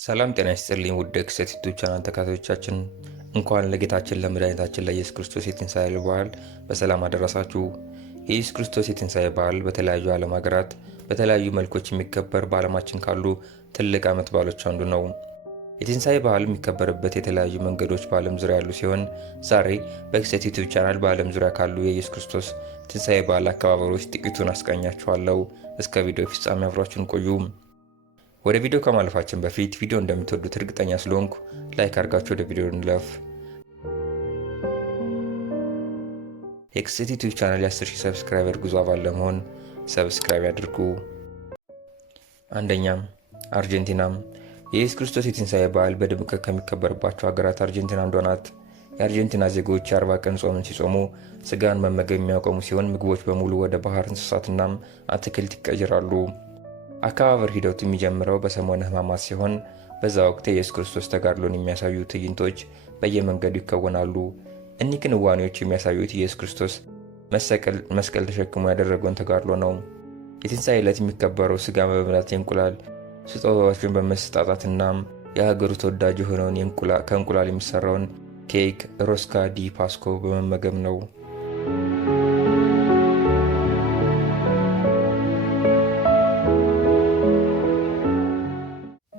ሰላም ጤና ይስጥልኝ ውድ የክስተት ዩቲዩብ ቻናል ተከታታዮቻችን እንኳን ለጌታችን ለመድኃኒታችን ለኢየሱስ ክርስቶስ የትንሣኤ በዓል በሰላም አደረሳችሁ። የኢየሱስ ክርስቶስ የትንሣኤ በዓል በተለያዩ ዓለም ሀገራት በተለያዩ መልኮች የሚከበር በዓለማችን ካሉ ትልቅ ዓመት በዓሎች አንዱ ነው። የትንሣኤ በዓል የሚከበርበት የተለያዩ መንገዶች በዓለም ዙሪያ ያሉ ሲሆን ዛሬ በክስተት ዩቲዩብ ቻናል በዓለም ዙሪያ ካሉ የኢየሱስ ክርስቶስ ትንሣኤ በዓል አከባበሮች ጥቂቱን አስቃኛችኋለሁ። እስከ ቪዲዮ ፍጻሜ አብራችሁን ቆዩ። ወደ ቪዲዮ ከማለፋችን በፊት ቪዲዮ እንደምትወዱት እርግጠኛ ስለሆንኩ ላይክ አድርጋችሁ ወደ ቪዲዮ እንለፍ። የክስተት ዩቲዩብ ቻናል የ10,000 ሰብስክራይበር ጉዞ አባል ለመሆን ሰብስክራይብ ያድርጉ። አንደኛም አርጀንቲናም የኢየሱስ ክርስቶስ የትንሣኤ በዓል በድምቀት ከሚከበርባቸው ሀገራት አርጀንቲና አንዷ ናት። የአርጀንቲና ዜጎች የ40 ቀን ጾምን ሲጾሙ ስጋን መመገብ የሚያቆሙ ሲሆን ምግቦች በሙሉ ወደ ባህር እንስሳትናም አትክልት ይቀየራሉ። አከባበር ሂደቱ የሚጀምረው በሰሞነ ሕማማት ሲሆን በዛ ወቅት የኢየሱስ ክርስቶስ ተጋድሎን የሚያሳዩ ትዕይንቶች በየመንገዱ ይከወናሉ። እኒህ ክንዋኔዎች የሚያሳዩት ኢየሱስ ክርስቶስ መስቀል ተሸክሞ ያደረገውን ተጋድሎ ነው። የትንሣኤ ዕለት የሚከበረው ስጋ በመብላት የእንቁላል ስጦታዎችን በመሰጣጣትና የሀገሩ ተወዳጅ የሆነውን ከእንቁላል የሚሰራውን ኬክ ሮስካ ዲ ፓስኮ በመመገብ ነው።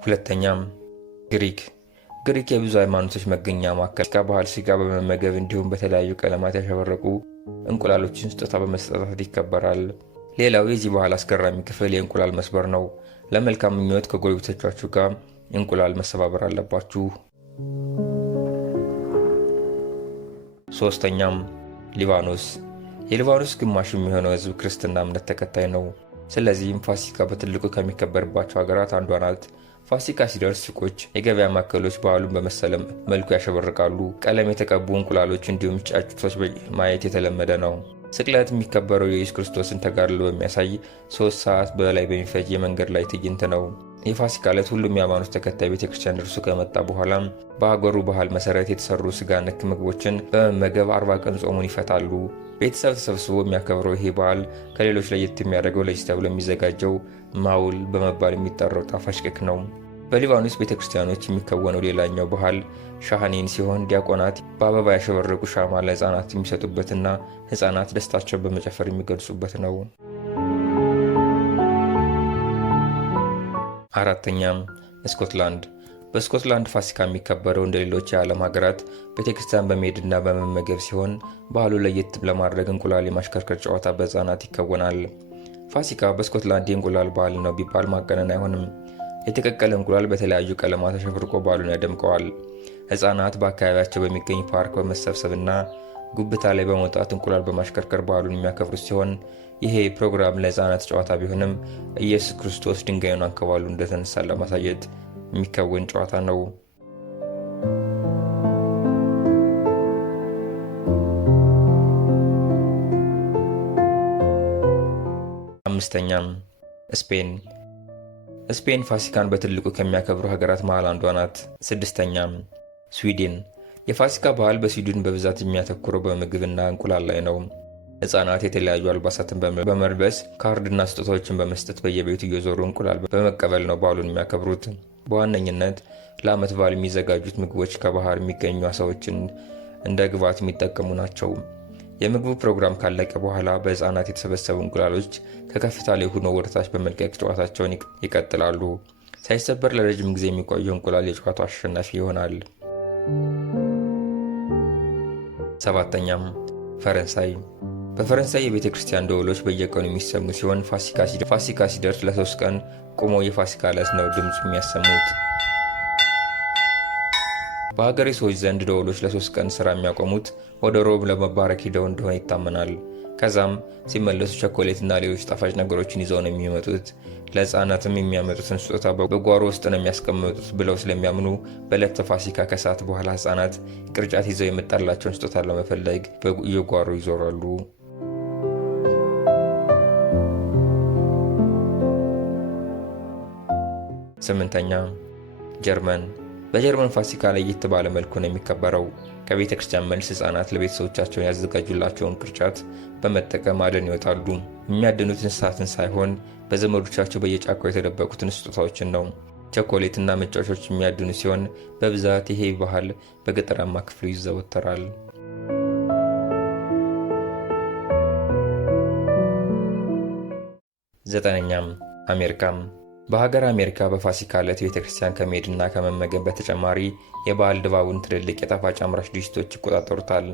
ሁለተኛም ግሪክ የብዙ ሃይማኖቶች መገኛ ማዕከል ከባህል ስጋ በመመገብ እንዲሁም በተለያዩ ቀለማት ያሸበረቁ እንቁላሎችን ስጦታ በመስጠት ይከበራል። ሌላው የዚህ ባህል አስገራሚ ክፍል የእንቁላል መስበር ነው። ለመልካም ምኞት ከጎረቤቶቻችሁ ጋር እንቁላል መሰባበር አለባችሁ። ሶስተኛም ሊባኖስ የሊባኖስ ግማሽ የሚሆነው ህዝብ ክርስትና እምነት ተከታይ ነው። ስለዚህም ፋሲካ በትልቁ ከሚከበርባቸው ሀገራት አንዷ ናት። ፋሲካ ሲደርስ ሱቆች፣ የገበያ ማዕከሎች በዓሉን በመሰለ መልኩ ያሸበርቃሉ። ቀለም የተቀቡ እንቁላሎች እንዲሁም ጫጩቶች ማየት የተለመደ ነው። ስቅለት የሚከበረው የኢየሱስ ክርስቶስን ተጋድሎ በሚያሳይ 3 ሰዓት በላይ በሚፈጅ የመንገድ ላይ ትዕይንት ነው። የፋሲካ ዕለት ሁሉም የሃይማኖት ተከታይ ቤተክርስቲያን እርሱ ከመጣ በኋላም በሀገሩ ባህል መሰረት የተሰሩ ስጋ ነክ ምግቦችን በመመገብ 40 ቀን ጾሙን ይፈታሉ። ቤተሰብ ተሰብስቦ የሚያከብረው ይሄ በዓል ከሌሎች ለየት የሚያደርገው ለዚህ ተብሎ የሚዘጋጀው ማውል በመባል የሚጠራው ጣፋጭ ኬክ ነው። በሊባኖስ ቤተክርስቲያኖች የሚከወነው ሌላኛው ባህል ሻሃኒን ሲሆን ዲያቆናት በአበባ ያሸበረቁ ሻማ ለህፃናት የሚሰጡበትና ህፃናት ደስታቸውን በመጨፈር የሚገልጹበት ነው። አራተኛም ስኮትላንድ በስኮትላንድ ፋሲካ የሚከበረው እንደ ሌሎች የዓለም ሀገራት ቤተክርስቲያን በመሄድና በመመገብ ሲሆን ባህሉ ለየት ለማድረግ እንቁላል የማሽከርከር ጨዋታ በህፃናት ይከወናል። ፋሲካ በስኮትላንድ የእንቁላል በዓል ነው ቢባል ማጋነን አይሆንም። የተቀቀለ እንቁላል በተለያዩ ቀለማት ተሸፍርቆ በዓሉን ያደምቀዋል። ህፃናት በአካባቢያቸው በሚገኝ ፓርክ በመሰብሰብና ጉብታ ላይ በመውጣት እንቁላል በማሽከርከር በዓሉን የሚያከብሩት ሲሆን ይሄ ፕሮግራም ለህፃናት ጨዋታ ቢሆንም ኢየሱስ ክርስቶስ ድንጋዩን አንከባሉ እንደተነሳ ለማሳየት የሚከወን ጨዋታ ነው። አምስተኛም ስፔን ፋሲካን በትልቁ ከሚያከብሩ ሀገራት መሃል አንዷ ናት። ስድስተኛም ስዊድን የፋሲካ ባህል በስዊድን በብዛት የሚያተኩረው በምግብና እንቁላል ላይ ነው። ህፃናት የተለያዩ አልባሳትን በመልበስ ካርድና ስጦታዎችን በመስጠት በየቤቱ እየዞሩ እንቁላል በመቀበል ነው በዓሉን የሚያከብሩት። በዋነኝነት ለዓመት በዓል የሚዘጋጁት ምግቦች ከባህር የሚገኙ አሳዎችን እንደ ግብዓት የሚጠቀሙ ናቸው። የምግቡ ፕሮግራም ካለቀ በኋላ በህፃናት የተሰበሰቡ እንቁላሎች ከከፍታ ላይ ሆነው ወደታች በመልቀቅ ጨዋታቸውን ይቀጥላሉ። ሳይሰበር ለረጅም ጊዜ የሚቆየው እንቁላል የጨዋታው አሸናፊ ይሆናል። ሰባተኛም ፈረንሳይ በፈረንሳይ የቤተ ክርስቲያን ደወሎች በየቀኑ የሚሰሙ ሲሆን ፋሲካ ሲደርስ ለ3 ቀን ቆመው የፋሲካ ዕለት ነው ድምፁ የሚያሰሙት። በሀገሬ ሰዎች ዘንድ ደወሎች ለ3 ቀን ስራ የሚያቆሙት ወደ ሮም ለመባረክ ሂደው እንደሆነ ይታመናል። ከዛም ሲመለሱ ቸኮሌትና ሌሎች ጣፋጭ ነገሮችን ይዘው ነው የሚመጡት። ለህፃናትም የሚያመጡትን ስጦታ በጓሮ ውስጥ ነው የሚያስቀምጡት ብለው ስለሚያምኑ በዕለተ ፋሲካ ከሰዓት በኋላ ህፃናት ቅርጫት ይዘው የመጣላቸውን ስጦታ ለመፈለግ በየጓሮ ይዞራሉ። ስምንተኛ ጀርመን በጀርመን ፋሲካ ለየት ባለ መልኩ ነው የሚከበረው። ከቤተ ክርስቲያን መልስ ህፃናት ለቤተሰቦቻቸው ያዘጋጁላቸውን ቅርጫት በመጠቀም አደን ይወጣሉ። የሚያድኑት እንስሳትን ሳይሆን በዘመዶቻቸው በየጫካው የተደበቁትን ስጦታዎችን ነው። ቸኮሌትና መጫወቻዎች የሚያድኑ ሲሆን በብዛት ይሄ ባህል በገጠራማ ክፍሉ ይዘወተራል። 9ኛም አሜሪካም በሀገር አሜሪካ በፋሲካ ዕለት ቤተክርስቲያን ከመሄድና ከመመገብ በተጨማሪ የበዓል ድባቡን ትልልቅ የጣፋጭ አምራች ድርጅቶች ይቆጣጠሩታል።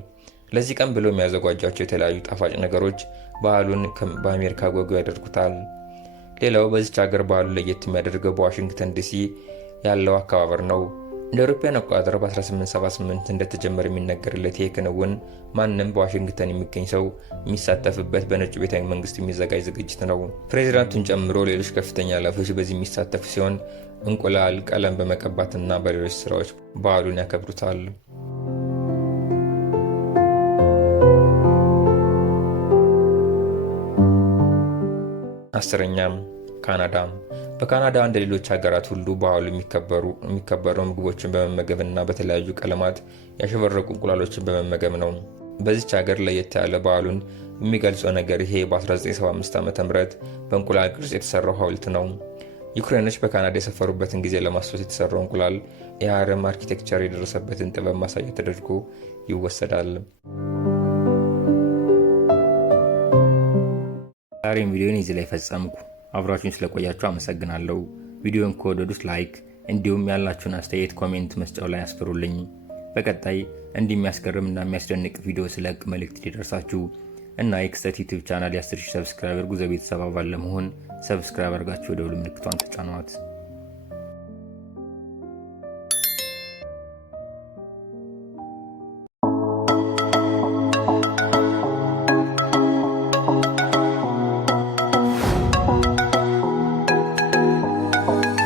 ለዚህ ቀን ብሎ የሚያዘጋጇቸው የተለያዩ ጣፋጭ ነገሮች በዓሉን በአሜሪካ ጎጉ ያደርጉታል። ሌላው በዚች ሀገር በዓሉ ለየት የሚያደርገው በዋሽንግተን ዲሲ ያለው አከባበር ነው። እንደ አውሮፓውያን አቆጣጠር በ1878 እንደተጀመረ የሚነገርለት ይህ ክንውን ማንም በዋሽንግተን የሚገኝ ሰው የሚሳተፍበት በነጩ ቤተ መንግስት የሚዘጋጅ ዝግጅት ነው። ፕሬዚዳንቱን ጨምሮ ሌሎች ከፍተኛ ኃላፊዎች በዚህ የሚሳተፉ ሲሆን እንቁላል፣ ቀለም በመቀባትና በሌሎች ስራዎች በዓሉን ያከብሩታል። 10ኛም ካናዳ በካናዳ እንደ ሌሎች ሀገራት ሁሉ በዓሉ የሚከበረው ምግቦችን በመመገብና በተለያዩ ቀለማት ያሸበረቁ እንቁላሎችን በመመገብ ነው። በዚች ሀገር ለየት ያለ በዓሉን የሚገልጸው ነገር ይሄ በ1975 ዓ.ም በእንቁላል ቅርጽ የተሰራው ሐውልት ነው። ዩክሬኖች በካናዳ የሰፈሩበትን ጊዜ ለማስታወስ የተሰራው እንቁላል የሃረም አርኪቴክቸር የደረሰበትን ጥበብ ማሳያ ተደርጎ ይወሰዳል። ዛሬም ቪዲዮን እዚህ ላይ ፈጸምኩ። አብራችሁን ስለቆያችሁ አመሰግናለሁ። ቪዲዮን ከወደዱት ላይክ፣ እንዲሁም ያላችሁን አስተያየት ኮሜንት መስጫው ላይ አስፍሩልኝ። በቀጣይ እንዲህ የሚያስገርምና የሚያስደንቅ ቪዲዮ ስለቅ መልእክት ሊደርሳችሁ እና የክስተት ዩቲዩብ ቻናል የ10,000 ሰብስክራይበር ጉዞ ቤተሰብ አባል ለመሆን ሰብስክራይብ አድርጋችሁ ደውል ምልክቷን ተጫኗት።